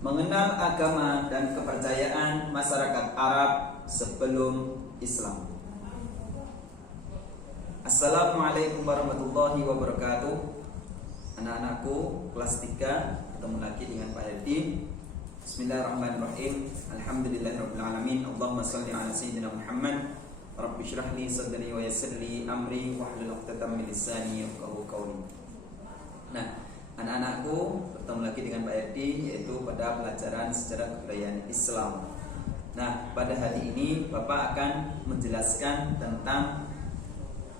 mengenal agama dan kepercayaan masyarakat Arab sebelum Islam. Assalamualaikum warahmatullahi wabarakatuh. Anak-anakku kelas 3, ketemu lagi dengan Pak Herdi. Bismillahirrahmanirrahim. Alhamdulillahirabbil alamin. Allahumma shalli ala sayyidina Muhammad. Rabbi shrah li sadri wa yassir li amri wahlul 'uqdatam min lisani yafqahu qawli. Nah, anak-anakku, bertemu lagi dengan Pak Herdi, yaitu pada pelajaran sejarah kebudayaan Islam. Nah, pada hari ini Bapak akan menjelaskan tentang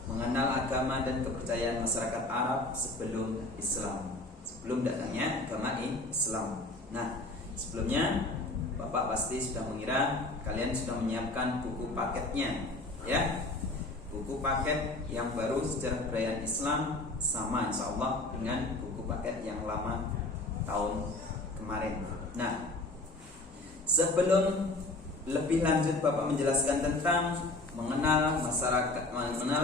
mengenal agama dan kepercayaan masyarakat Arab sebelum Islam, sebelum datangnya agama Islam. Nah, sebelumnya Bapak pasti sudah mengira kalian sudah menyiapkan buku paketnya, ya. Buku paket yang baru sejarah kebudayaan Islam sama insya Allah dengan buku paket yang lama tahun kemarin. Nah, sebelum lebih lanjut Bapak menjelaskan tentang mengenal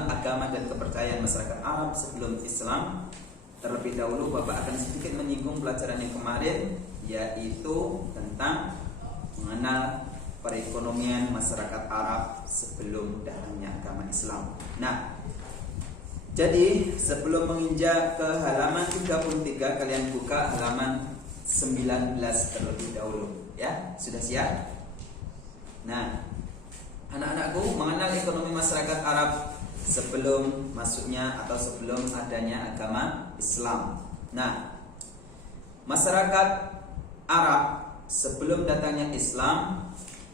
agama dan kepercayaan masyarakat Arab sebelum Islam, terlebih dahulu Bapak akan sedikit menyinggung pelajaran yang kemarin, yaitu tentang mengenal perekonomian masyarakat Arab sebelum datangnya agama Islam. Nah, jadi sebelum menginjak ke halaman 33, kalian buka halaman 19 terlebih dahulu, ya. Sudah siap? Nah, anak-anakku, mengenal ekonomi masyarakat Arab sebelum masuknya atau sebelum adanya agama Islam. Nah, masyarakat Arab sebelum datangnya Islam,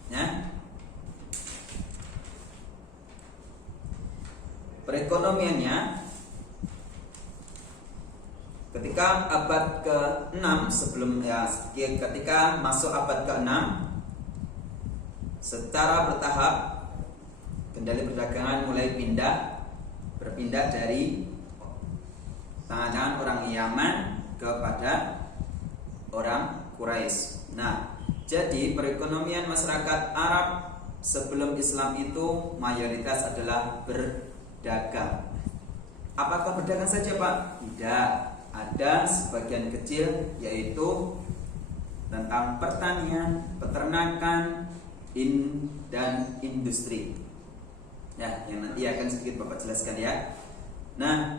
ya, perekonomiannya ketika abad ke-6 ketika masuk abad ke-6, secara bertahap kendali perdagangan mulai berpindah dari tangan-tangan orang Yaman kepada orang Quraisy. Nah, jadi perekonomian masyarakat Arab sebelum Islam itu mayoritas adalah berdagang. Apakah berdagang saja, Pak? Tidak. Ada sebagian kecil, yaitu tentang pertanian, peternakan, dan industri. Ya, yang nanti akan sedikit Bapak jelaskan, ya. Nah,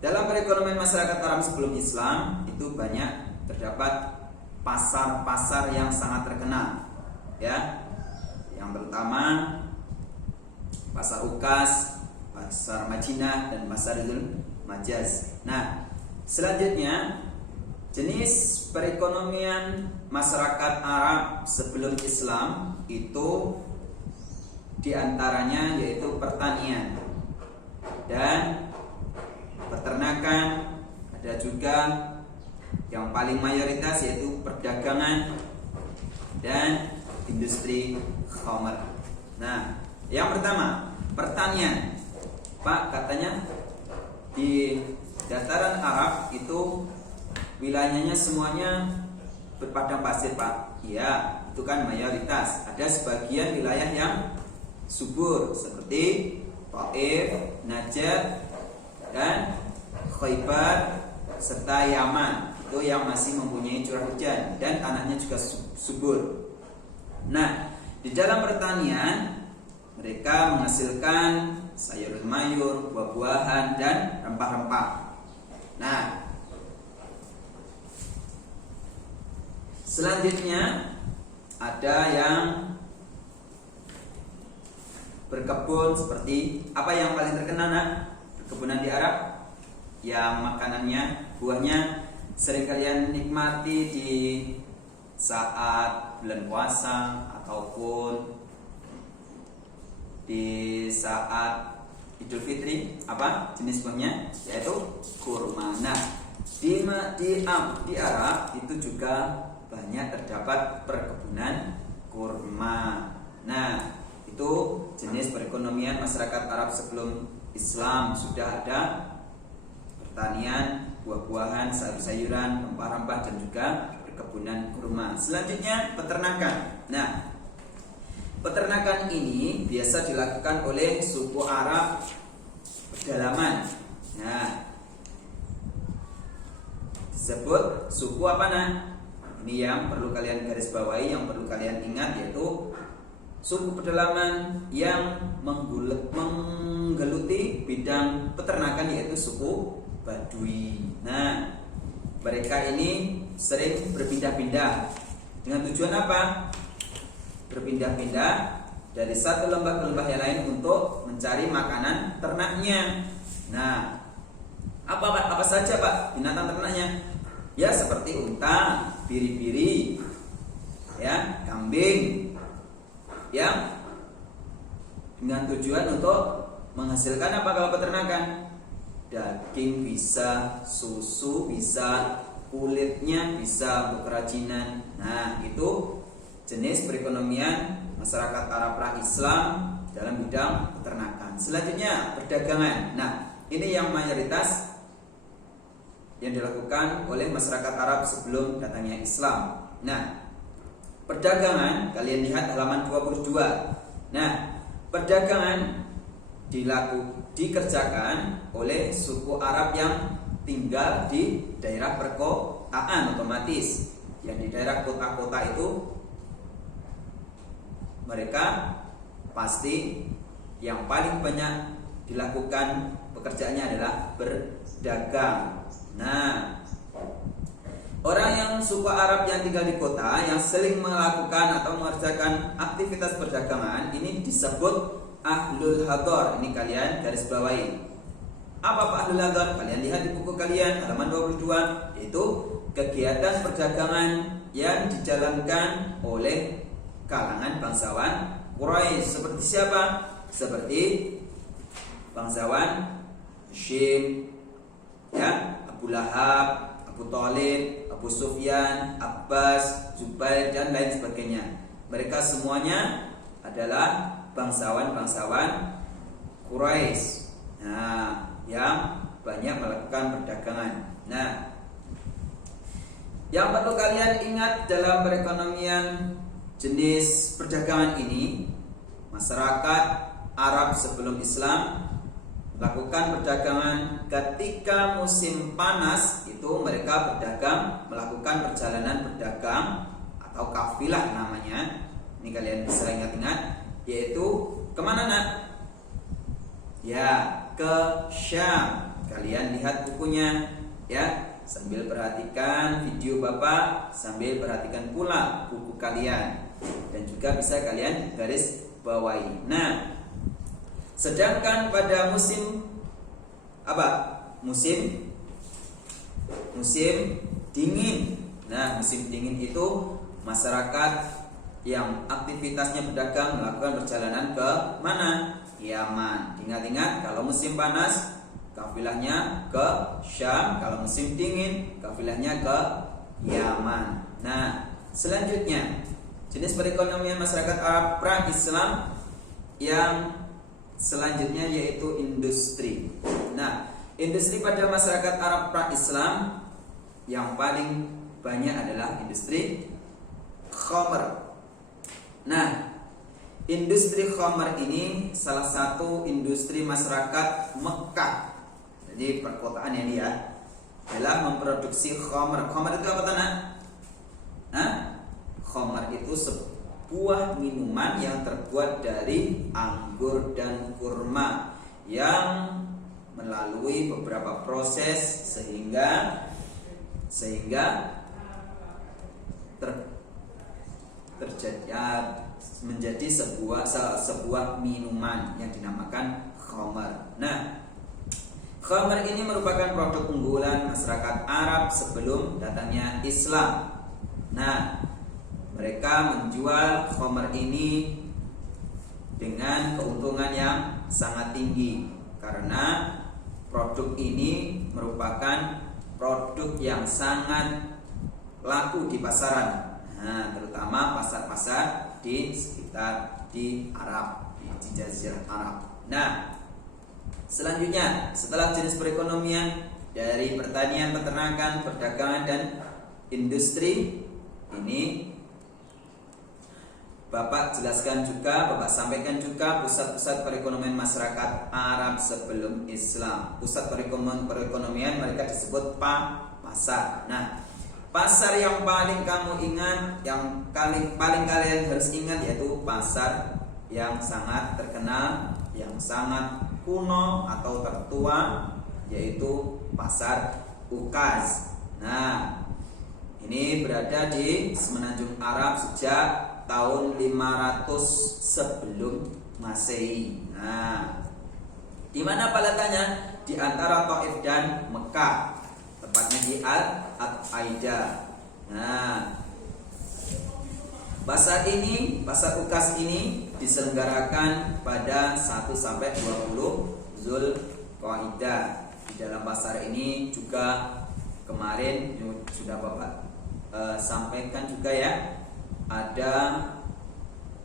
dalam perekonomian masyarakat Arab sebelum Islam itu banyak terdapat pasar-pasar yang sangat terkenal, ya. Yang pertama pasar Ukas, pasar Madinah, dan pasar Majaz. Nah, selanjutnya jenis perekonomian masyarakat Arab sebelum Islam itu diantaranya yaitu pertanian dan peternakan. Ada juga yang paling mayoritas yaitu perdagangan dan industri khamr. Nah, yang pertama pertanian. Pak, katanya di dataran Arab itu wilayahnya semuanya berpadang pasir, Pak. Iya, itu kan mayoritas. Ada sebagian wilayah yang subur seperti Taif, Najd, dan Khaybar serta Yaman. Itu yang masih mempunyai curah hujan dan tanahnya juga subur. Nah, di dalam pertanian mereka menghasilkan sayur mayur, buah-buahan, dan rempah-rempah. Nah, selanjutnya ada yang berkebun. Seperti apa yang paling terkenal, nak? Perkebunan di Arab yang makanannya, buahnya sering kalian nikmati di saat bulan puasa ataupun di saat Idul Fitri. Apa jenis buahnya? Yaitu kurma. Nah, di Arab itu juga banyak terdapat perkebunan kurma. Nah, itu jenis perekonomian masyarakat Arab sebelum Islam. Sudah ada pertanian, buah-buahan, sayur-sayuran, rempah-rempah, dan juga perkebunan kurma. Selanjutnya peternakan. Nah, peternakan ini biasa dilakukan oleh suku Arab pedalaman. Nah, disebut suku apa nah? Ini yang perlu kalian garis bawahi, yang perlu kalian ingat, yaitu suku pedalaman yang menggeluti bidang peternakan, yaitu suku Baduy. Nah, mereka ini sering berpindah-pindah dengan tujuan apa? Berpindah-pindah dari satu lembah ke lembah yang lain untuk mencari makanan ternaknya. Nah, apa saja Pak binatang ternaknya? Ya, seperti unta, biri-biri, ya, kambing, yang dengan tujuan untuk menghasilkan apa kalau peternakan? Daging bisa, susu bisa, kulitnya bisa untuk kerajinan. Nah, itu jenis perekonomian masyarakat Arab pra-Islam dalam bidang peternakan. Selanjutnya perdagangan. Nah, ini yang mayoritas yang dilakukan oleh masyarakat Arab sebelum datangnya Islam. Nah, perdagangan, kalian lihat halaman 22. Nah, perdagangan dikerjakan oleh suku Arab yang tinggal di daerah perkotaan otomatis. Yang di daerah kota-kota itu mereka pasti yang paling banyak dilakukan pekerjaannya adalah berdagang. Nah, orang yang suku Arab yang tinggal di kota yang sering melakukan atau mengerjakan aktivitas perdagangan ini disebut Ahlul Hadar. Ini kalian garis bawahi. Apa Pak Ahlul Hadar? Kalian lihat di buku kalian halaman 22, yaitu kegiatan perdagangan yang dijalankan oleh kalangan bangsawan Quraisy. Seperti siapa? Seperti bangsawan Hashim, ya, Abu Lahab, Abu Thalib, Abu Sufyan, Abbas, Zubair, dan lain sebagainya. Mereka semuanya adalah bangsawan-bangsawan Quraisy. Nah, yang banyak melakukan perdagangan. Nah, yang perlu kalian ingat dalam perekonomian jenis perdagangan ini, masyarakat Arab sebelum Islam melakukan perdagangan ketika musim panas. Itu mereka berdagang, melakukan perjalanan berdagang atau kafilah namanya. Ini kalian bisa ingat-ingat, yaitu kemana nak? Ya, ke Syam. Kalian lihat bukunya, ya, sambil perhatikan video Bapak, sambil perhatikan pula buku kalian, dan juga bisa kalian garis bawahi. Nah, sedangkan pada musim apa? Musim dingin. Nah, musim dingin itu masyarakat yang aktivitasnya berdagang melakukan perjalanan ke mana? Yaman. Ingat-ingat, kalau musim panas kafilahnya ke Syam, kalau musim dingin kafilahnya ke Yaman. Nah, selanjutnya jenis perekonomian masyarakat Arab pra-Islam yang selanjutnya yaitu industri. Nah, industri pada masyarakat Arab pra-Islam yang paling banyak adalah industri khamr. Nah, industri khamr ini salah satu industri masyarakat Mekah. Jadi perkotaan ini ya, adalah memproduksi khamr. Khamr itu apa tanah? Nah, khamr itu sebuah minuman yang terbuat dari anggur dan kurma yang melalui beberapa proses sehingga menjadi sebuah minuman yang dinamakan khamr. Nah, khamr ini merupakan produk unggulan masyarakat Arab sebelum datangnya Islam. Nah, mereka menjual khamr ini dengan keuntungan yang sangat tinggi karena produk ini merupakan produk yang sangat laku di pasaran. Nah, terutama pasar-pasar di sekitar di Arab, di Jazirah Arab. Nah, selanjutnya setelah jenis perekonomian dari pertanian, peternakan, perdagangan, dan industri ini, Bapak jelaskan juga, Bapak sampaikan juga pusat-pusat perekonomian masyarakat Arab sebelum Islam. Pusat perekonomian mereka disebut pasar. Nah, pasar yang paling kamu ingat, yang paling kalian harus ingat yaitu pasar yang sangat terkenal, yang sangat kuno atau tertua, yaitu pasar Ukaz. Nah, ini berada di Semenanjung Arab sejak tahun 500 sebelum Masehi. Nah, di mana letaknya? Di antara Taif dan Mekah, tepatnya di Al-Aida. Nah, pasar Ukaz ini diselenggarakan pada 1 sampai 20 Zulqa'dah. Di dalam pasar ini juga kemarin sudah Bapak sampaikan juga ya, ada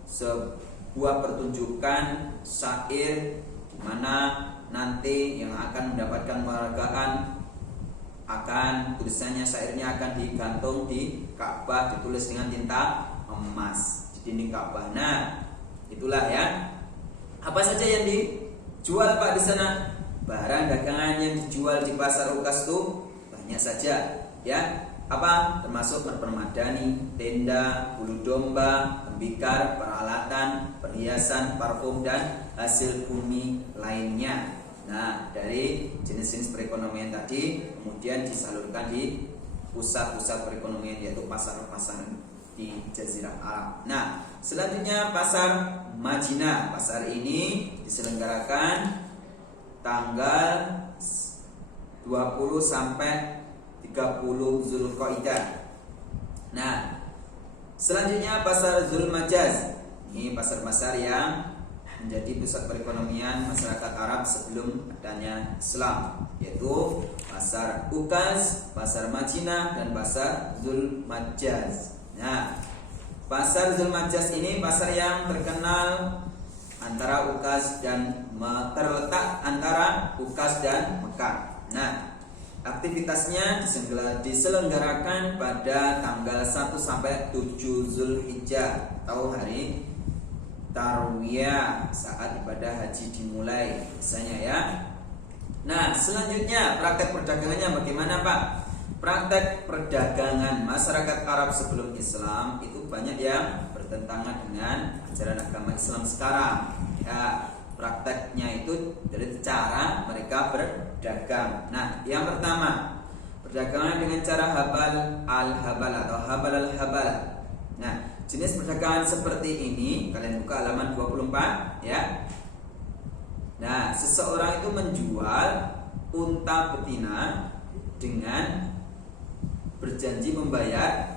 sebuah pertunjukan syair di mana nanti yang akan mendapatkan penghargaan akan tulisannya, syairnya akan digantung di Ka'bah, ditulis dengan tinta emas di dinding Ka'bah. Nah, itulah ya. Apa saja yang dijual Pak di sana? Barang dagangan yang dijual di pasar Ukaz itu banyak saja ya. Apa? Termasuk permadani, tenda, bulu domba, tembikar, peralatan, perhiasan, parfum dan hasil bumi lainnya. Nah, dari jenis-jenis perekonomian tadi kemudian disalurkan di pusat-pusat perekonomian, yaitu pasar-pasar di Jazirah Arab. Nah, selanjutnya pasar Madinah. Pasar ini diselenggarakan tanggal 20 sampai 30 Zulqa'dah. Nah, selanjutnya pasar Zulmajaz. Ini pasar-pasar yang menjadi pusat perekonomian masyarakat Arab sebelum adanya Islam, yaitu pasar Ukaz, pasar Madinah, dan pasar Zulmajaz. Nah, pasar Zulmajaz ini pasar yang terkenal antara Ukaz dan terletak antara Ukaz dan Mekah. Nah, aktivitasnya diselenggarakan pada tanggal 1 sampai 7 Zulhijjah atau hari Tarwiyah, saat ibadah haji dimulai biasanya ya. Nah, selanjutnya praktek perdagangannya bagaimana Pak? Praktek perdagangan masyarakat Arab sebelum Islam itu banyak yang bertentangan dengan ajaran agama Islam sekarang ya. Prakteknya itu dari cara mereka berdagang. Nah, yang pertama, perdagangan dengan cara habal al-habal atau habal al-habal. Nah, jenis perdagangan seperti ini kalian buka halaman 24 ya. Nah, seseorang itu menjual unta betina dengan berjanji membayar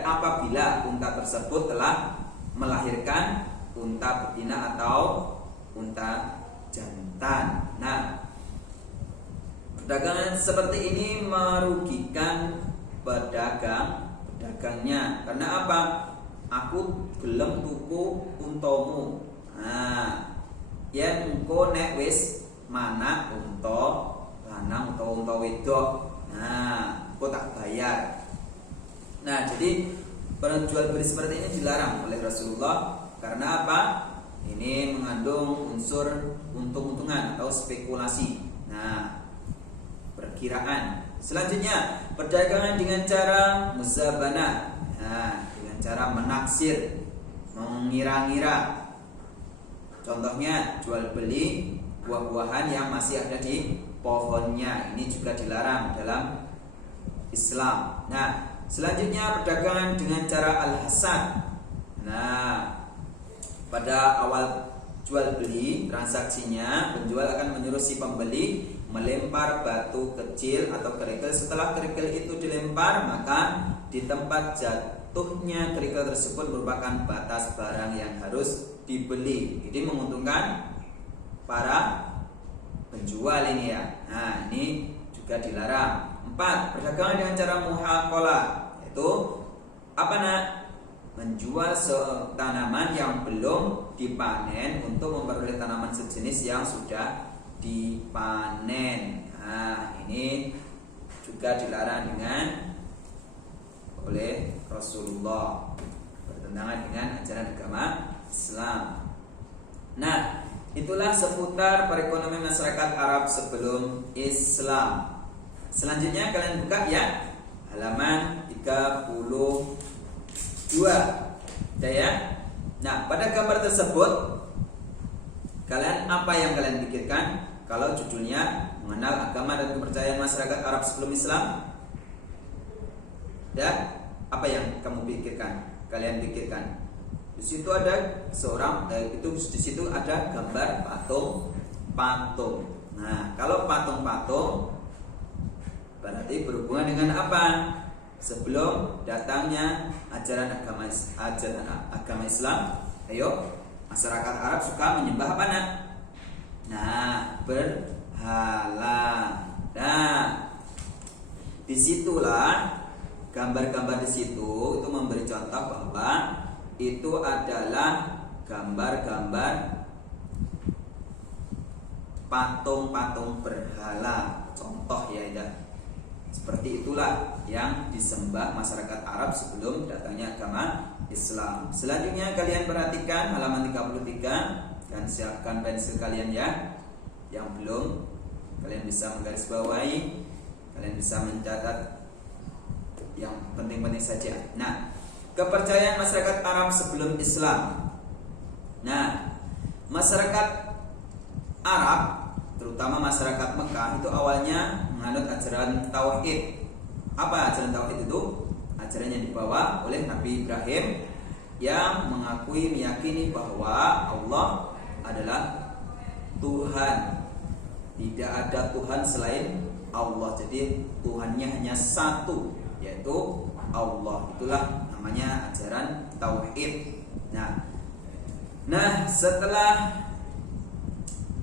apabila unta tersebut telah melahirkan unta betina atau unta jantan. Nah, perdagangan seperti ini merugikan pedagangnya. Karena apa? Aku gelem tuku untamu. Nah, yen engko nek wis mana unta lanang atau unta wedok, nah, aku tak bayar. Nah, jadi jual beli seperti ini dilarang oleh Rasulullah. Karena apa? Ini mengandung unsur untung-untungan atau spekulasi. Nah, perkiraan. Selanjutnya, perdagangan dengan cara muzabanah. Nah, dengan cara menaksir, mengira-ngira. Contohnya, jual beli buah-buahan yang masih ada di pohonnya. Ini juga dilarang dalam Islam. Nah, selanjutnya perdagangan dengan cara al-hasad. Nah, pada awal jual beli transaksinya, penjual akan menyuruh si pembeli melempar batu kecil atau kerikil. Setelah kerikil itu dilempar, maka di tempat jatuhnya kerikil tersebut merupakan batas barang yang harus dibeli. Jadi menguntungkan para penjual ini ya. Nah, ini juga dilarang. 4. Perdagangan dengan cara muhaqalah, yaitu apa nak? Menjual tanaman yang belum dipanen untuk memperoleh tanaman sejenis yang sudah dipanen. Nah, ini juga dilarang oleh Rasulullah, bertentangan dengan ajaran agama Islam. Nah, Itulah seputar perekonomian masyarakat Arab sebelum Islam. Selanjutnya kalian buka ya halaman 32. Udah ya? Nah, pada gambar tersebut apa yang kalian pikirkan kalau judulnya mengenal agama dan kepercayaan masyarakat Arab sebelum Islam? Dan apa yang kamu pikirkan? Kalian pikirkan. Di situ ada di situ ada gambar patung. Nah, kalau patung berarti berhubungan dengan apa? Sebelum datangnya ajaran agama Islam, ayo, masyarakat Arab suka menyembah apa nak? Nah, berhala. Nah, disitulah gambar-gambar di situ itu memberi contoh bahwa itu adalah gambar-gambar patung-patung berhala. Contoh ya, seperti itulah yang disembah masyarakat Arab sebelum datangnya agama Islam. Selanjutnya kalian perhatikan halaman 33 dan siapkan pensil kalian ya. Yang belum, kalian bisa menggarisbawahi, kalian bisa mencatat yang penting-penting saja. Nah, kepercayaan masyarakat Arab sebelum Islam. Nah, masyarakat Arab, terutama masyarakat Mekah, itu awalnya menganut ajaran tauhid. Apa ajaran tauhid itu? Ajaran yang dibawa oleh Nabi Ibrahim yang meyakini bahwa Allah adalah Tuhan. Tidak ada Tuhan selain Allah. Jadi Tuhannya hanya satu, yaitu Allah. Itulah namanya ajaran tauhid. Nah, setelah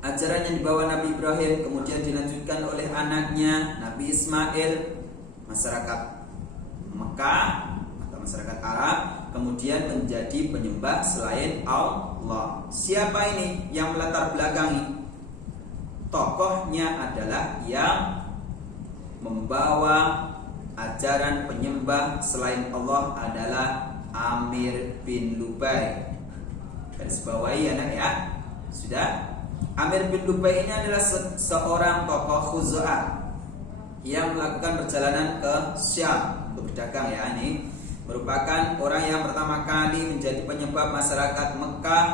ajaran yang dibawa Nabi Ibrahim kemudian dilanjutkan oleh anaknya Nabi Ismail, masyarakat Mekah atau masyarakat Arab kemudian menjadi penyembah selain Allah. Siapa ini yang melatar belakangi? Tokohnya adalah yang membawa ajaran penyembah selain Allah adalah Amir bin Lubai. Garis bawahi anak ya. Sudah? Amir bin Lubai ini adalah seorang tokoh Khuza'ah yang melakukan perjalanan ke Syam untuk berdagang ya. Ini merupakan orang yang pertama kali menjadi penyebab masyarakat Mekah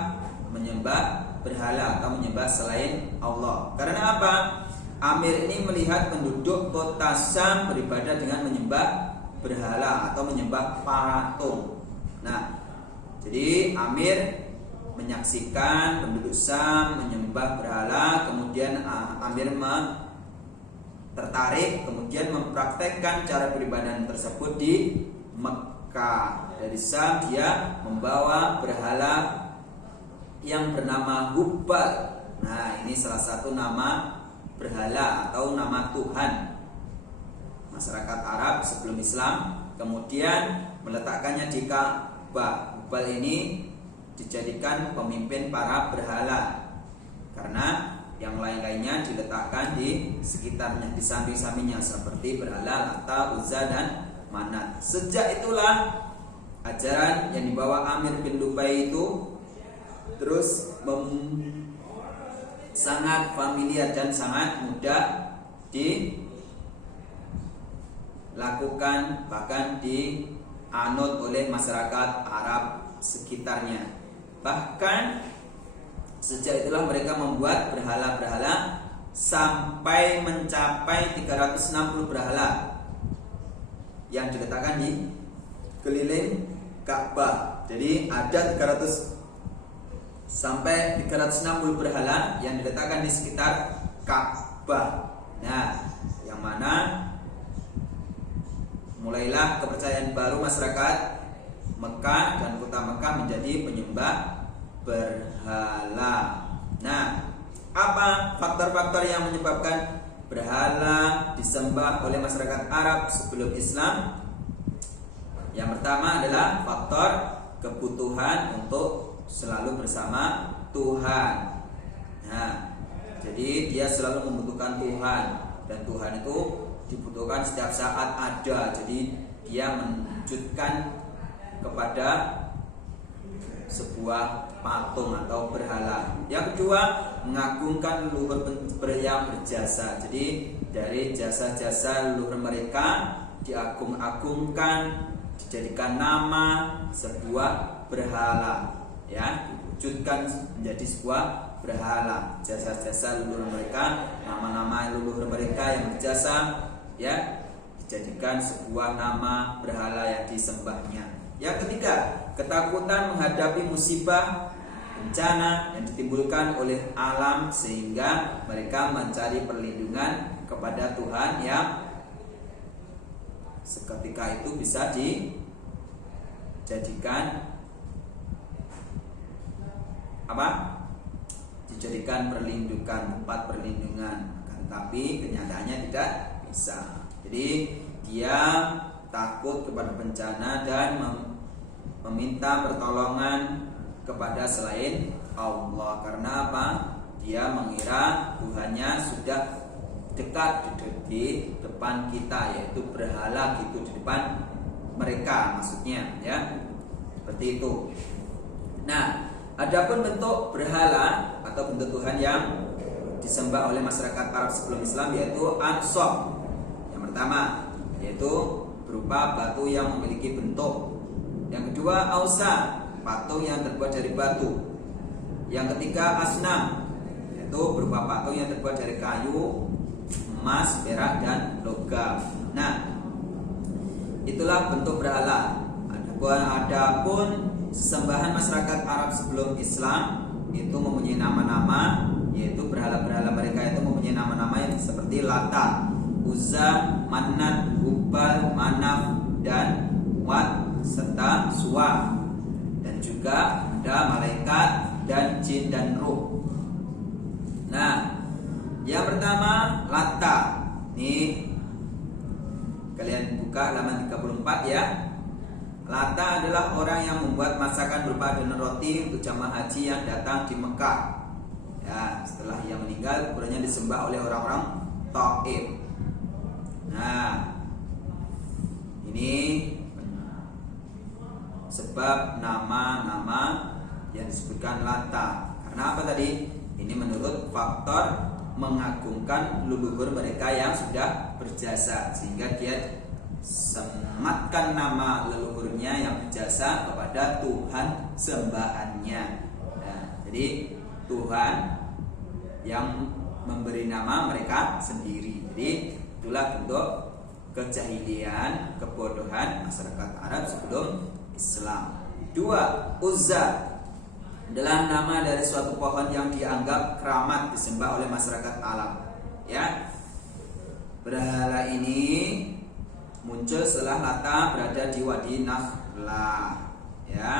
menyembah berhala atau menyembah selain Allah. Karena apa? Amir ini melihat penduduk kota Syam beribadah dengan menyembah berhala atau menyembah patung. Nah, jadi Amir menyaksikan penduduk Syam menyembah berhala, kemudian Amir tertarik, kemudian mempraktekkan cara beribadah tersebut di Mekah. Dari Syam dia membawa berhala yang bernama Hubal. Nah, ini salah satu nama berhala atau nama Tuhan masyarakat Arab sebelum Islam. Kemudian meletakkannya di Ka'bah. Hubal ini dijadikan pemimpin para berhala karena yang lain-lainnya diletakkan di sekitarnya, di samping-sampingnya seperti berhala Lata, Uzza dan Manat. Sejak itulah ajaran yang dibawa Amir bin Lubai itu terus sangat familiar dan sangat mudah dilakukan, bahkan dianut oleh masyarakat Arab sekitarnya. Bahkan sejak itulah mereka membuat berhala-berhala sampai mencapai 360 berhala yang diletakkan di keliling Ka'bah. Jadi ada 360 berhala yang diletakkan di sekitar Ka'bah. Nah, yang mana mulailah kepercayaan baru masyarakat Mekah dan kota Mekah menjadi penyembah berhala. Nah, apa faktor-faktor yang menyebabkan berhala disembah oleh masyarakat Arab sebelum Islam? Yang pertama adalah faktor kebutuhan untuk selalu bersama Tuhan. Nah, jadi dia selalu membutuhkan Tuhan, dan Tuhan itu dibutuhkan setiap saat ada. Jadi dia menunjukkan kepada sebuah patung atau berhala. Yang kedua, mengagungkan leluhur yang berjasa. Jadi dari jasa-jasa leluhur mereka diagung-agungkan, dijadikan nama sebuah berhala, ya, diwujudkan menjadi sebuah berhala. Jasa-jasa leluhur mereka, nama-nama leluhur mereka yang berjasa, ya, dijadikan sebuah nama berhala yang disembahnya. Yang ketiga, ketakutan menghadapi musibah, bencana yang ditimbulkan oleh alam, sehingga mereka mencari perlindungan kepada Tuhan yang seketika itu bisa dijadikan dijadikan perlindungan, tempat perlindungan, tapi kenyataannya tidak bisa. Jadi dia takut kepada bencana dan meminta pertolongan kepada selain Allah. Karena apa? Dia mengira Tuhannya sudah dekat di depan kita, yaitu berhala gitu di depan mereka, maksudnya, ya, seperti itu. Nah, adapun bentuk berhala atau bentuk Tuhan yang disembah oleh masyarakat Arab sebelum Islam yaitu ansab. Yang pertama yaitu berupa batu yang memiliki bentuk. Yang kedua ausa, patung yang terbuat dari batu. Yang ketiga asnam, yaitu berupa patung yang terbuat dari kayu, emas, perak, dan logam. Nah, itulah bentuk berhala. Adapun sesembahan masyarakat Arab sebelum Islam itu mempunyai nama-nama, yaitu berhala-berhala mereka itu mempunyai nama-nama yang seperti Lata, Uzza, Manat, Hubal, Manaf, dan Wat serta Suwa. Dan juga ada malaikat dan jin dan ruh. Nah, yang pertama Lata. Nih kalian buka halaman 34 ya. Lata adalah orang yang membuat masakan berupa adonan roti untuk jamaah haji yang datang di Mekah. Ya, setelah ia meninggal, kuburannya disembah oleh orang-orang Taif. Nah, ini sebab nama-nama yang disebutkan Lata. Karena apa tadi? Ini menurut faktor mengagungkan leluhur mereka yang sudah berjasa, sehingga dia sematkan nama leluhurnya yang berjasa kepada Tuhan sembahannya. Nah, jadi Tuhan yang memberi nama mereka sendiri. Jadi itulah bentuk kejahilian, kebodohan masyarakat Arab sebelum Islam. 2. Uzza adalah nama dari suatu pohon yang dianggap keramat disembah oleh masyarakat alam. Ya, berhala ini muncul setelah Lata berada di Wadi Nakhlah. Ya.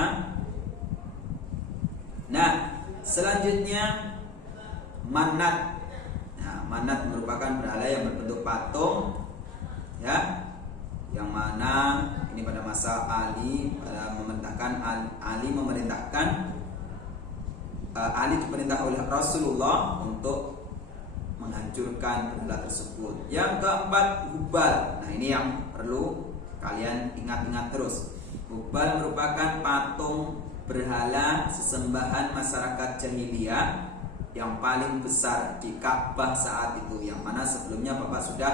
Nah, selanjutnya Manat. Nah, Manat merupakan berhala yang berbentuk patung, ya, yang mana ini pada masa Ali diperintah oleh Rasulullah untuk menghancurkan berhala tersebut. Yang keempat Hubal. Nah, ini yang perlu kalian ingat-ingat terus. Hubal merupakan patung berhala sesembahan masyarakat jahiliyah yang paling besar di Ka'bah saat itu, yang mana sebelumnya Bapak sudah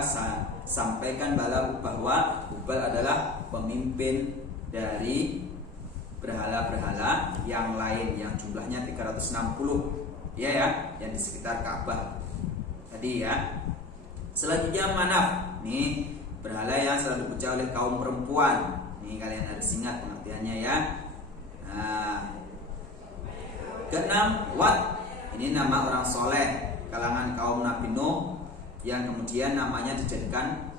sampaikan bahwa Hubal adalah pemimpin dari berhala-berhala yang lain yang jumlahnya 360 ya, yang di sekitar Ka'bah tadi ya. Selanjutnya Manaf. Nih berhala yang selalu dipuja oleh kaum perempuan. Nih kalian harus ingat pengertiannya ya. Nah, keenam Wat. Ini nama orang soleh kalangan kaum Nabi Nuh yang kemudian namanya dijadikan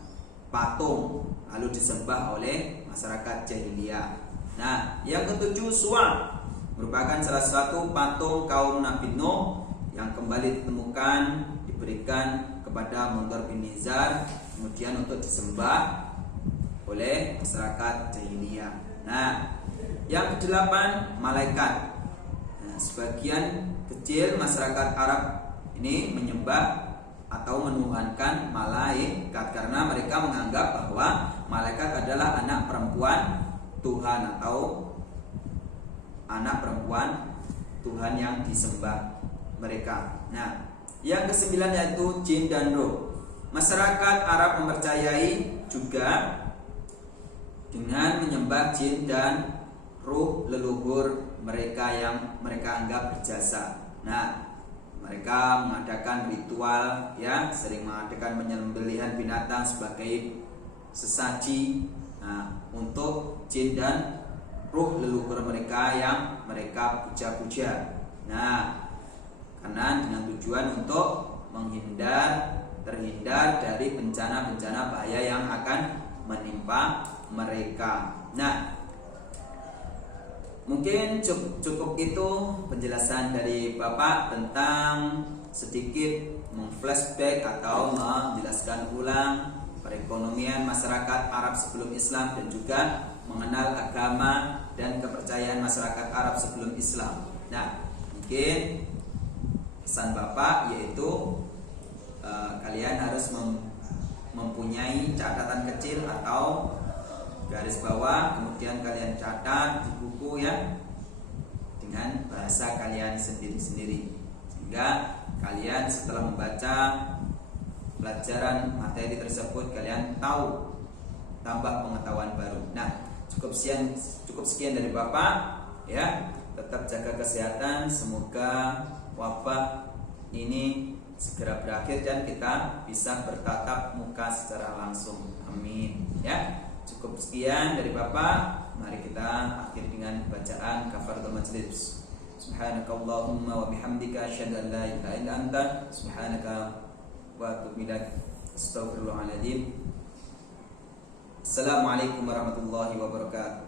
patung lalu disembah oleh masyarakat jahiliyah. Nah, yang ketujuh Suwa merupakan salah satu patung kaum Nabi Nuh yang kembali ditemukan, diberikan kepada Munzir bin Nizar kemudian untuk disembah oleh masyarakat jahiliyah. Nah, yang kedelapan malaikat. Nah, sebagian kecil masyarakat Arab ini menyembah atau menuhankan malaikat karena mereka menganggap bahwa malaikat adalah anak perempuan Tuhan atau anak perempuan Tuhan yang disembah. mereka. Nah, yang kesembilan yaitu jin dan roh. Masyarakat Arab mempercayai juga dengan menyembah jin dan roh leluhur mereka yang mereka anggap berjasa. Nah, mereka mengadakan ritual, ya, sering mengadakan penyembelihan binatang sebagai sesaji, nah, untuk jin dan ruh leluhur mereka yang mereka puja-puja. Nah, karena dengan tujuan untuk terhindar dari bencana-bencana bahaya yang akan menimpa mereka. Nah, mungkin cukup itu penjelasan dari Bapak tentang sedikit memflashback atau menjelaskan ulang perekonomian masyarakat Arab sebelum Islam dan juga mengenal agama dan kepercayaan masyarakat Arab sebelum Islam. Nah, mungkin pesan Bapak yaitu kalian harus mempunyai catatan kecil atau garis bawah, kemudian kalian catat di buku, ya, dengan bahasa kalian sendiri-sendiri, sehingga kalian setelah membaca pelajaran materi tersebut kalian tahu, tambah pengetahuan baru. Nah, cukup sekian dari Bapak, ya. Tetap jaga kesehatan, semoga wabah ini segera berakhir dan kita bisa bertatap muka secara langsung. Amin, ya. Cukup sekian dari Bapak. Mari kita akhiri dengan bacaan kafaratul majlis. Subhanakallahumma wa bihamdika asyhadu an la ilaha illa anta subhanaka wa atubu ilaik. Astaghfirullahaladzim. Assalamualaikum warahmatullahi wabarakatuh.